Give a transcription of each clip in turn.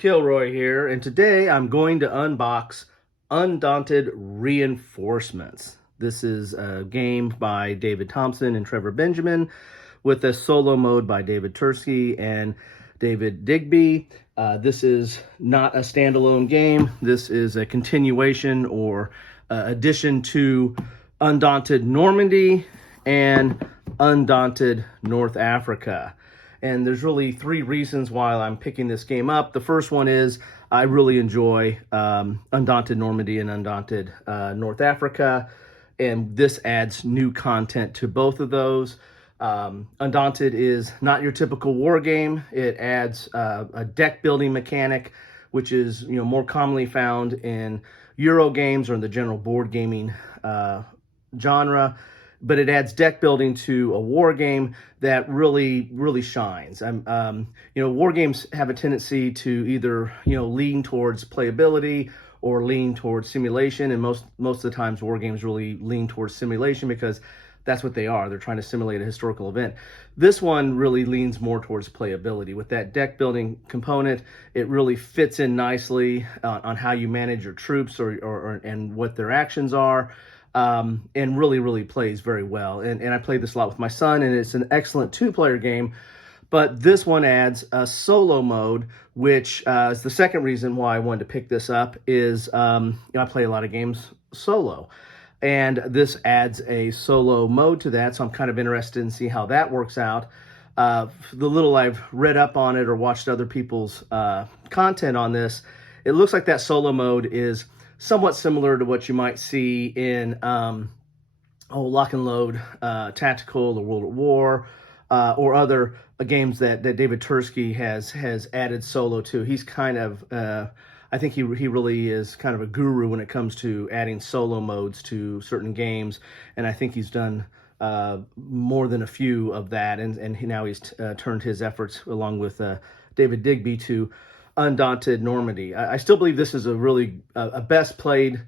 Kilroy here, and today I'm going to unbox Undaunted Reinforcements. This is a game by David Thompson and Trevor Benjamin with a solo mode by David Turczi and David Digby. This is not a standalone game. This is a continuation or addition to Undaunted Normandy and Undaunted North Africa. And there's really three reasons why I'm picking this game up. The first one is I really enjoy Undaunted Normandy and Undaunted North Africa, and this adds new content to both of those. Undaunted is not your typical war game. It adds a deck building mechanic, which is more commonly found in Euro games or in the general board gaming genre. But it adds deck building to a war game that really shines. War games have a tendency to either lean towards playability or lean towards simulation, and most of the times war games really lean towards simulation because that's what they are. They're trying to simulate a historical event. This one really leans more towards playability. With that deck building component, it really fits in nicely on how you manage your troops and what their actions are. And really plays very well. And I played this a lot with my son, and it's an excellent two-player game. But this one adds a solo mode, which is the second reason why I wanted to pick this up. Is I play a lot of games solo, and this adds a solo mode to that. So I'm kind of interested in see how that works out. The little I've read up on it or watched other people's content on this, it looks like that solo mode is somewhat similar to what you might see in Lock and Load, Tactical, or World at War, or other games that David Turczi has added solo to. He's kind of, I think he really is kind of a guru when it comes to adding solo modes to certain games, and I think he's done more than a few of that, and now he's turned his efforts along with David Digby to Undaunted Normandy. I still believe this is a best played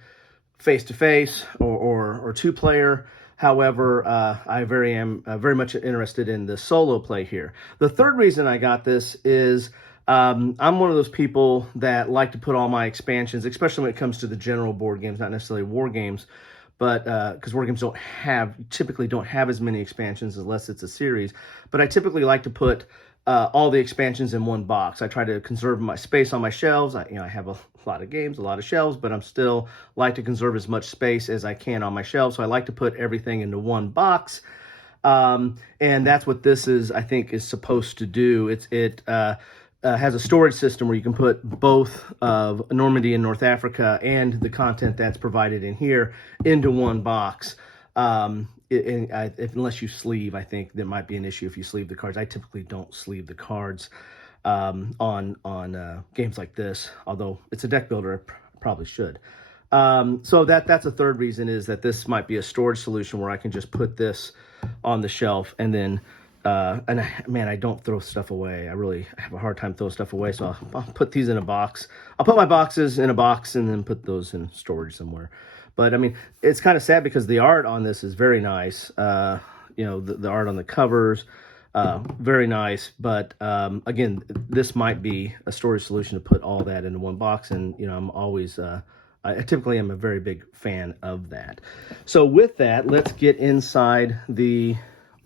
face-to-face or two-player. However, I am very much interested in the solo play here. The third reason I got this is I'm one of those people that like to put all my expansions, especially when it comes to the general board games, not necessarily war games, but because war games typically don't have as many expansions unless it's a series. But I typically like to put all the expansions in one box. I try to conserve my space on my shelves. I have a lot of games, a lot of shelves, but I'm still like to conserve as much space as I can on my shelves. So I like to put everything into one box. And that's what this I think is supposed to do. It has a storage system where you can put both of Normandy and North Africa and the content that's provided in here into one box. Unless you sleeve, I think there might be an issue if you sleeve the cards. I typically don't sleeve the cards on games like this, although it's a deck builder, I probably should. So that's a third reason, is that this might be a storage solution where I can just put this on the shelf and then, man, I don't throw stuff away. I really have a hard time throwing stuff away, so I'll put these in a box. I'll put my boxes in a box and then put those in storage somewhere. But I mean, it's kind of sad because the art on this is very nice. The art on the covers, very nice. But again, this might be a storage solution to put all that into one box. And I'm always, I typically am a very big fan of that. So with that, let's get inside the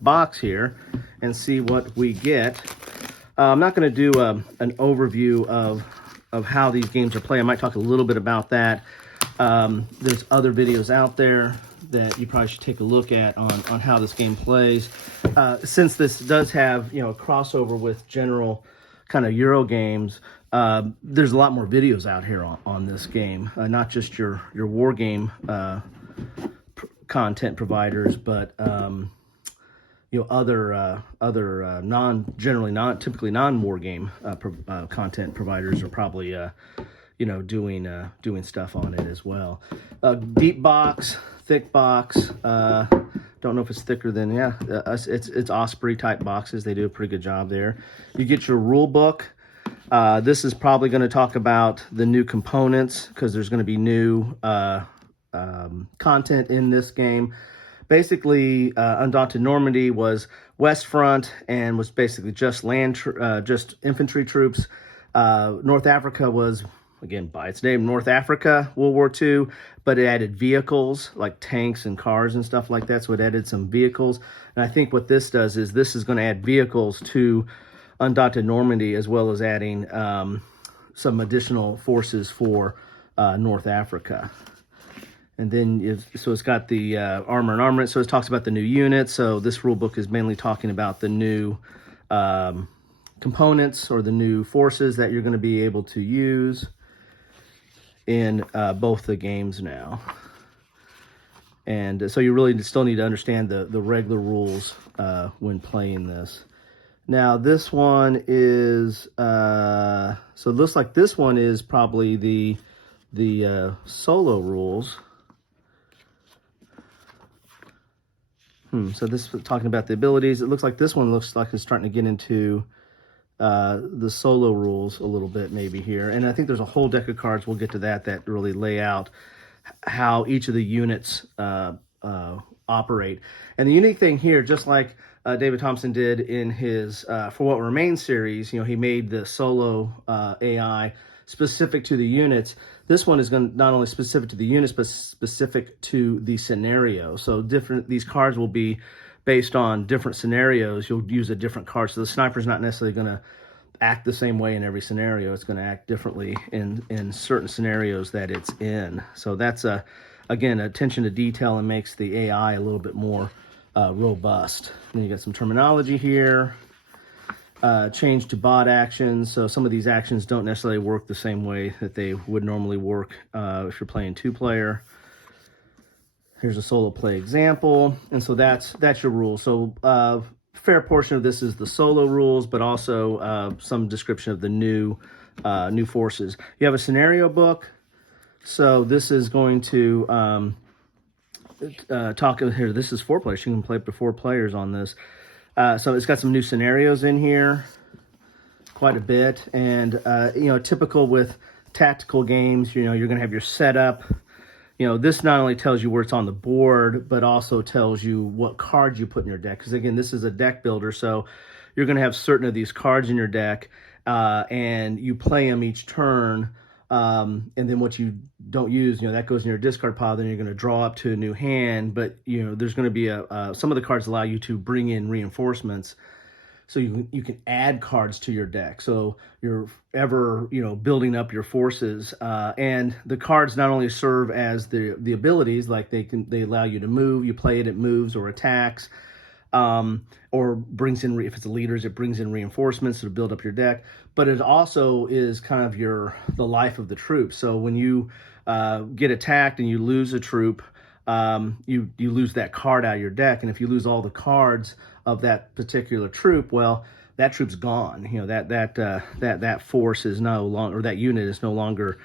box here and see what we get. I'm not going to do an overview of how these games are played. I might talk a little bit about that. There's other videos out there that you probably should take a look at on how this game plays. Since this does have a crossover with general kind of Euro games, there's a lot more videos out here on this game. Not just your war game content providers, but other typically non-war game content providers are probably doing stuff on it as well. Deep box, thick box. Don't know if it's thicker than it's Osprey type boxes. They do a pretty good job there. You get your rule book. This is probably going to talk about the new components because there's going to be new content in this game. Basically, Undaunted Normandy was West Front and was basically just just infantry troops. North Africa was, again, by its name, North Africa, World War II, but it added vehicles like tanks and cars and stuff like that. So it added some vehicles. And I think what this does is this is going to add vehicles to Undaunted Normandy, as well as adding some additional forces for North Africa. And then, so it's got the armor and armament. So it talks about the new units. So this rule book is mainly talking about the new components or the new forces that you're going to be able to use in both the games now. And so you really still need to understand the regular rules when playing this. Now this one is, so it looks like this one is probably the solo rules. So this is talking about the abilities. It looks like this one looks like it's starting to get into the solo rules a little bit maybe here. And I think there's a whole deck of cards, we'll get to that really lay out how each of the units operate. And the unique thing here, just like David Thompson did in his For What Remains series, you know, he made the solo AI specific to the units. This one is going to not only specific to the units, but specific to the scenario. So these cards will be based on different scenarios. You'll use a different card. So the sniper's not necessarily going to act the same way in every scenario. It's going to act differently in certain scenarios that it's in. So that's, again, attention to detail and makes the AI a little bit more robust. Then you got some terminology here. Change to bot actions. So some of these actions don't necessarily work the same way that they would normally work if you're playing two-player. Here's a solo play example. And so that's your rule. So fair portion of this is the solo rules, but also some description of the new forces. You have a scenario book. So this is going to talk here. This is 4 players. You can play up to 4 players on this. So it's got some new scenarios in here, quite a bit. And, you know, typical with tactical games, you know, you're going to have your setup. You know, this not only tells you where it's on the board, but also tells you what cards you put in your deck. Because, again, this is a deck builder, so you're going to have certain of these cards in your deck, and you play them each turn. And then what you don't use, you know, that goes in your discard pile. Then you're going to draw up to a new hand. But, you know, there's going to be some of the cards allow you to bring in reinforcements. So you can add cards to your deck. So you're ever, you know, building up your forces. And the cards not only serve as the abilities, like they allow you to move. You play it moves or attacks. Or brings in, if it's the leaders, it brings in reinforcements to build up your deck. But it also is kind of the life of the troop. So when you get attacked and you lose a troop, you lose that card out of your deck. And if you lose all the cards of that particular troop, well, that troop's gone. You know, that force is no longer, or that unit is no longer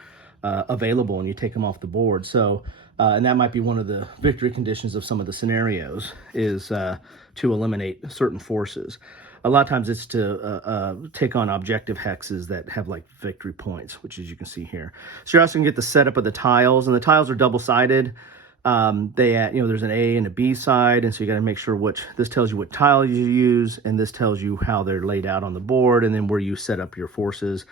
available, and you take them off the board. So, and that might be one of the victory conditions of some of the scenarios, is to eliminate certain forces. A lot of times it's to take on objective hexes that have like victory points, which as you can see here. So you're also going to get the setup of the tiles, and the tiles are double-sided. There's an A and a B side, and so you got to make sure this tells you what tile you use, and this tells you how they're laid out on the board, and then where you set up your forces.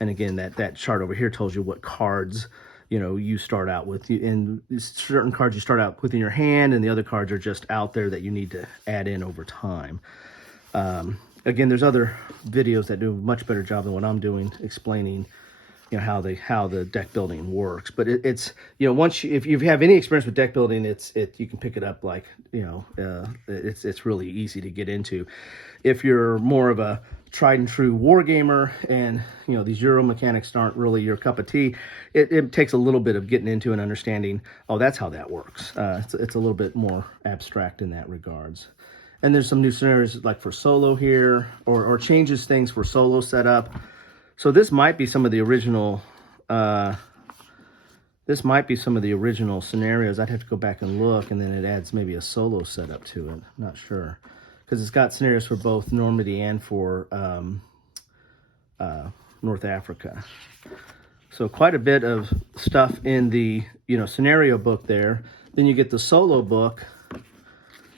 And again, that chart over here tells you what cards, you know, you start out with. And certain cards you start out with in your hand, and the other cards are just out there that you need to add in over time. Again, there's other videos that do a much better job than what I'm doing, explaining, you know, how the deck building works. But it's, you know, if you have any experience with deck building, you can pick it up like, you know, it's really easy to get into. If you're more of a tried and true war gamer, and, you know, these Euro mechanics aren't really your cup of tea, it takes a little bit of getting into and understanding, oh, that's how that works. It's a little bit more abstract in that regards. And there's some new scenarios like for solo here, or changes things for solo setup. So this might be some of the original. This might be some of the original scenarios. I'd have to go back and look, and then it adds maybe a solo setup to it. I'm not sure, because it's got scenarios for both Normandy and for North Africa. So quite a bit of stuff in the, you know, scenario book there. Then you get the solo book,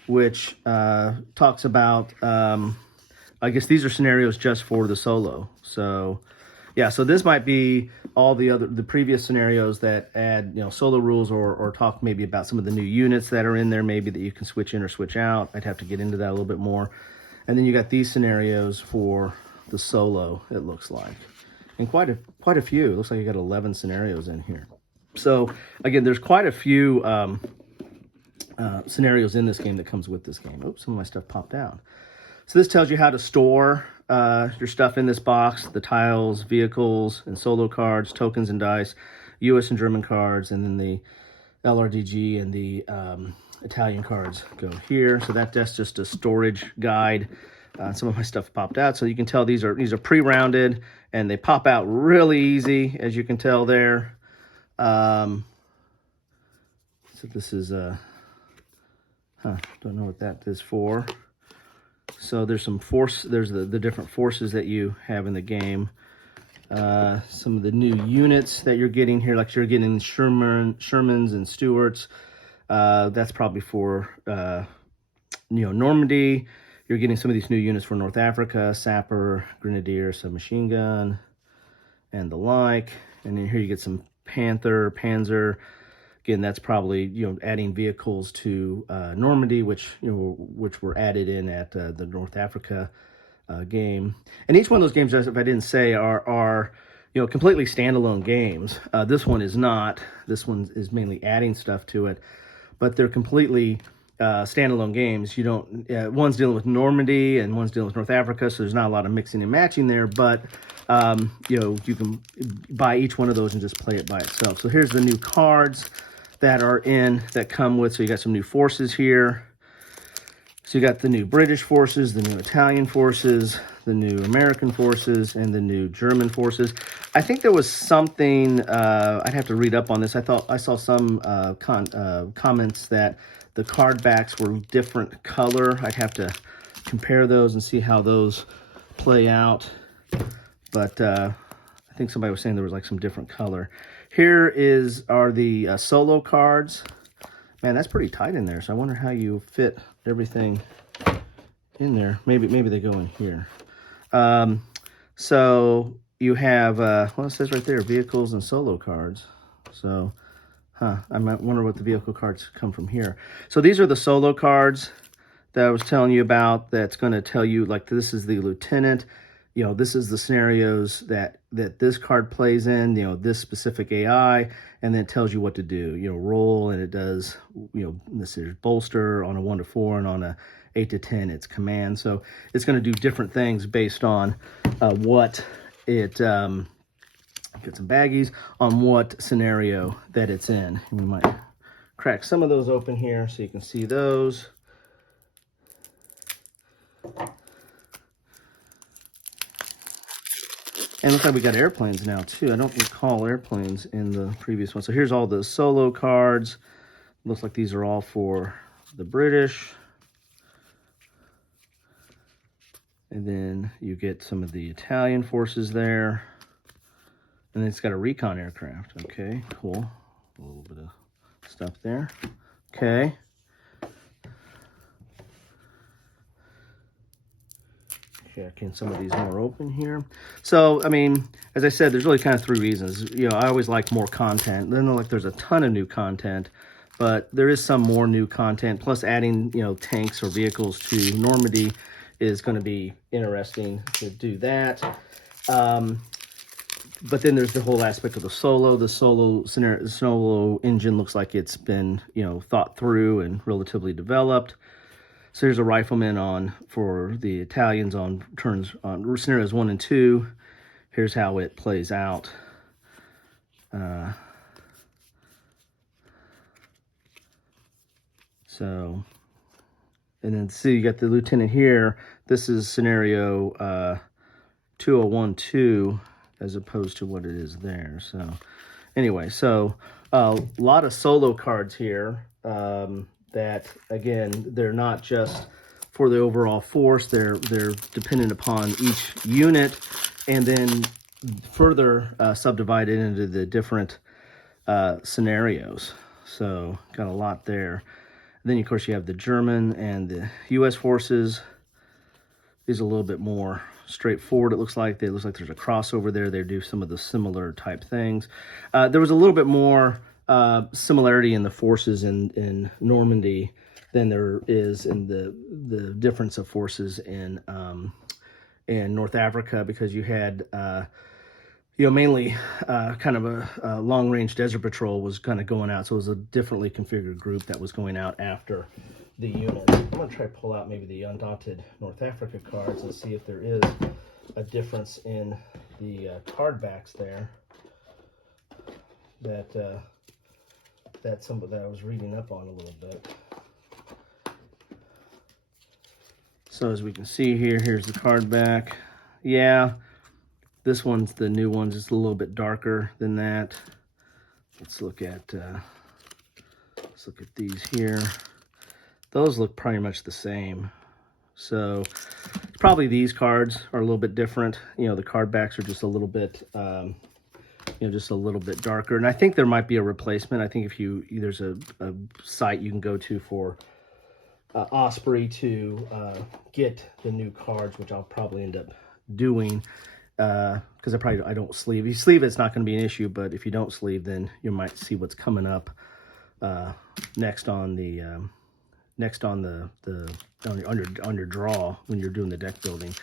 which talks about, I guess these are scenarios just for the solo. So Yeah, so this might be all the previous scenarios that add, solo rules, or talk maybe about some of the new units that are in there, maybe that you can switch in or switch out. I'd have to get into that a little bit more. And then you got these scenarios for the solo, it looks like. And quite a few. It looks like you got 11 scenarios in here. So again, there's quite a few scenarios in this game that comes with this game. Oops, some of my stuff popped out. So this tells you how to store your stuff in this box: the tiles, vehicles, and solo cards, tokens and dice, U.S. and German cards, and then the LRDG and the Italian cards go here. So that's just a storage guide. Some of my stuff popped out, so you can tell these are pre-rounded, and they pop out really easy, as you can tell there. So this is don't know what that is for. So there's some force. There's the different forces that you have in the game. Some of the new units that you're getting here, like you're getting Shermans and Stuarts. That's probably for Normandy. You're getting some of these new units for North Africa: Sapper, Grenadier, Submachine Gun, and the like. And then here you get some Panzer. Again, that's probably adding vehicles to Normandy, which were added in at the North Africa game. And each one of those games, if I didn't say, are completely standalone games. This one is not. This one is mainly adding stuff to it, but they're completely standalone games. You don't. One's dealing with Normandy and one's dealing with North Africa, so there's not a lot of mixing and matching there. But you can buy each one of those and just play it by itself. So here's the new cards that come with. So you got some new forces here. So you got the new British forces, the new Italian forces, the new American forces, and the new German forces. I think there was something, I'd have to read up on this. I saw some comments that the card backs were different color. I'd have to compare those and see how those play out. But I think somebody was saying there was like some different color. Here are the solo cards. Man, that's pretty tight in there. So I wonder how you fit everything in there. Maybe they go in here. So you have, it says right there, vehicles and solo cards. So, I might wonder what the vehicle cards come from here. So these are the solo cards that I was telling you about. That's going to tell you, like, this is the lieutenant. This is the scenarios that this card plays in, this specific AI, and then it tells you what to do, roll, and it does, this is bolster on a 1 to 4, and on a 8 to 10, it's command. So it's going to do different things based on what it, get some baggies, on what scenario that it's in. And we might crack some of those open here so you can see those. And looks like we got airplanes now too. I don't recall airplanes in the previous one. So here's all the solo cards. Looks like these are all for the British. And then you get some of the Italian forces there. And then it's got a recon aircraft. Okay, cool. A little bit of stuff there. Okay. Cracking some of these more open here. So, I mean, as I said, there's really kind of 3 reasons. I always like more content. Then, like, there's a ton of new content, but there is some more new content. Plus, adding, tanks or vehicles to Normandy is going to be interesting to do that. But then there's the whole aspect of the solo. The solo engine looks like it's been, thought through and relatively developed. So here's a rifleman for the Italians on scenarios 1 and 2. Here's how it plays out. And then see, you got the lieutenant here. This is scenario 2012 as opposed to what it is there. So anyway, so a lot of solo cards here. That, again, they're not just for the overall force, they're dependent upon each unit, and then further subdivided into the different scenarios. So got a lot there. And then, of course, you have the German and the U.S. forces. These are a little bit more straightforward. It looks like there's a crossover there. They do some of the similar type things. There was a little bit more similarity in the forces in Normandy than there is in the difference of forces in North Africa, because you had mainly kind of a long-range desert patrol was kind of going out, so it was a differently configured group that was going out after the unit. I'm going to try to pull out maybe the Undaunted North Africa cards and see if there is a difference in the card backs there that I was reading up on a little bit. So as we can see here, here's the card back. Yeah, this one's the new one, just a little bit darker than that. Let's look at these here. Those look pretty much the same. So probably these cards are a little bit different. The card backs are just a little bit, just a little bit darker. And I think there might be a replacement. I think there's a site you can go to for Osprey to get the new cards, which I'll probably end up doing. Because I don't sleeve. If you sleeve, it's not going to be an issue. But if you don't sleeve, then you might see what's coming up next on your draw when you're doing the deck building.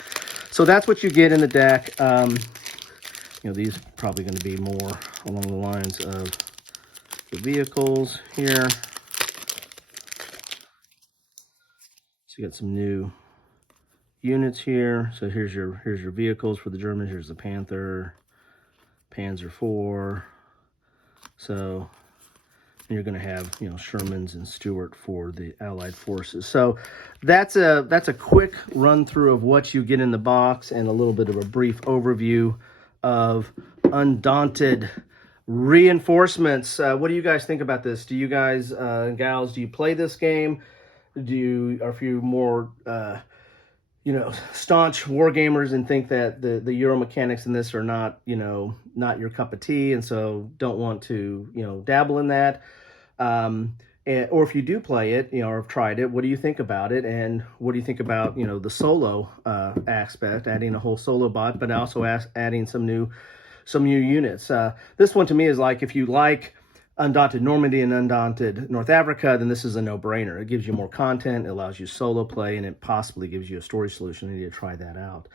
So that's what you get in the deck. These are probably going to be more along the lines of the vehicles here. So you got some new units here. So here's your vehicles for the Germans. Here's the Panther, Panzer IV. So you're going to have Shermans and Stuart for the Allied forces. So that's a quick run through of what you get in the box and a little bit of a brief overview of Undaunted Reinforcements. What do you guys think about this? Do you guys gals, do you play this game? Are you more staunch war gamers and think that the Euro mechanics in this are not your cup of tea, and so don't want to dabble in that? Or if you do play it, or have tried it, what do you think about it? And what do you think about the solo aspect, adding a whole solo bot, but also adding some new units? This one to me is like, if you like Undaunted Normandy and Undaunted North Africa, then this is a no-brainer. It gives you more content, it allows you solo play, and it possibly gives you a storage solution. You need to try that out.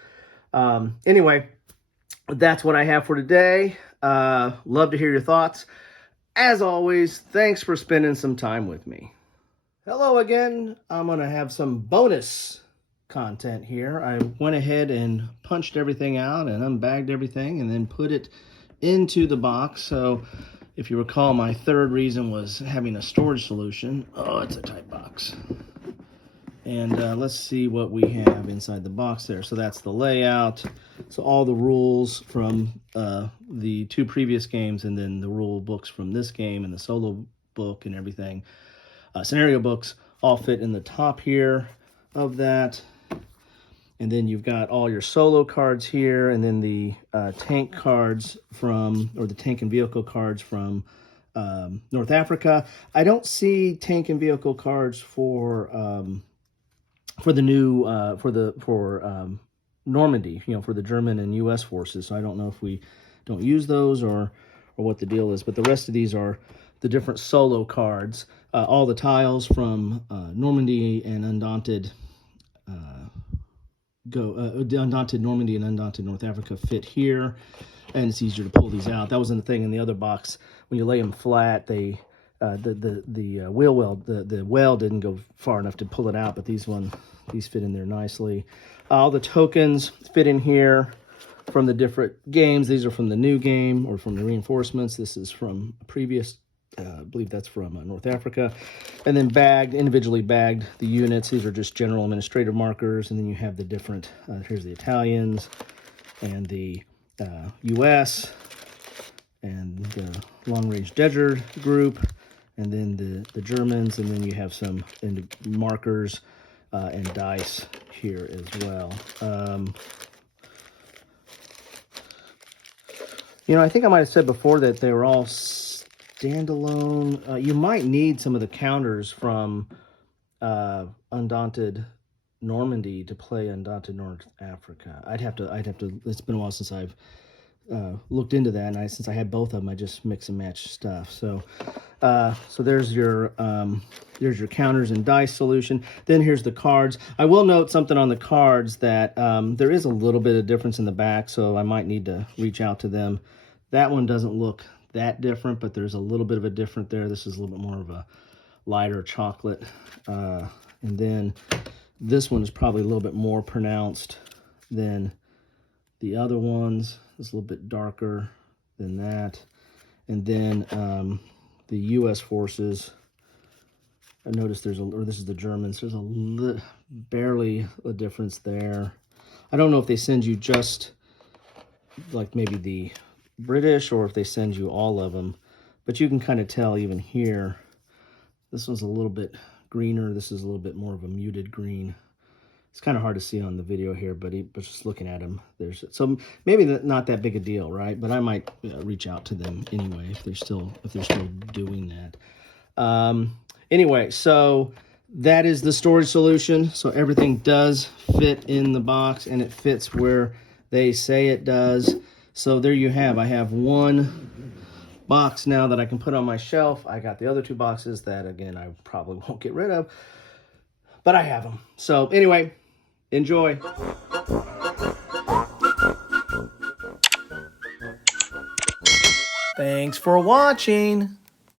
Anyway, that's what I have for today. Love to hear your thoughts. As always, thanks for spending some time with me. Hello again. I'm going to have some bonus content here. I went ahead and punched everything out and unbagged everything and then put it into the box. So if you recall, my third reason was having a storage solution. Oh, it's a tight box. And let's see what we have inside the box there. So that's the layout. So all the rules from the two previous games, and then the rule books from this game and the solo book and everything. Scenario books all fit in the top here of that. And then you've got all your solo cards here, and then the tank cards or the tank and vehicle cards from North Africa. I don't see tank and vehicle cards for the new for Normandy, for the German and U.S. forces. So I don't know if we don't use those or what the deal is. But the rest of these are the different solo cards. All the tiles from Normandy and Undaunted Undaunted Normandy and Undaunted North Africa fit here, and it's easier to pull these out. That wasn't the thing in the other box. When you lay them flat, the well didn't go far enough to pull it out, but these fit in there nicely. All the tokens fit in here from the different games. These are from the new game or from the reinforcements. This is from a previous, I believe that's from North Africa. And then individually bagged the units. These are just general administrative markers. And then you have the different, here's the Italians and the U.S. and the long-range desert group, and then the Germans, and then you have some markers and dice here as well. I think I might have said before that they were all standalone. You might need some of the counters from Undaunted Normandy to play Undaunted North Africa. I'd have to. It's been a while since I've looked into that, and since I had both of them, I just mix and match stuff. So, so there's your counters and dice solution. Then here's the cards. I will note something on the cards that there is a little bit of difference in the back, so I might need to reach out to them. That one doesn't look that different, but there's a little bit of a different there. This is a little bit more of a lighter chocolate, and then this one is probably a little bit more pronounced than the other ones. It's a little bit darker than that. And then the U.S. forces, I noticed there's or this is the Germans, there's barely a difference there. I don't know if they send you just like maybe the British or if they send you all of them, but you can kind of tell even here, this one's a little bit greener. This is a little bit more of a muted green. It's kind of hard to see on the video here, but just looking at them, so maybe not that big a deal, right? But I might reach out to them anyway if they're still doing that. Anyway, so that is the storage solution. So everything does fit in the box, and it fits where they say it does. So there you have. I have one box now that I can put on my shelf. I got the other two boxes that, again, I probably won't get rid of, but I have them. So anyway, enjoy. Thanks for watching.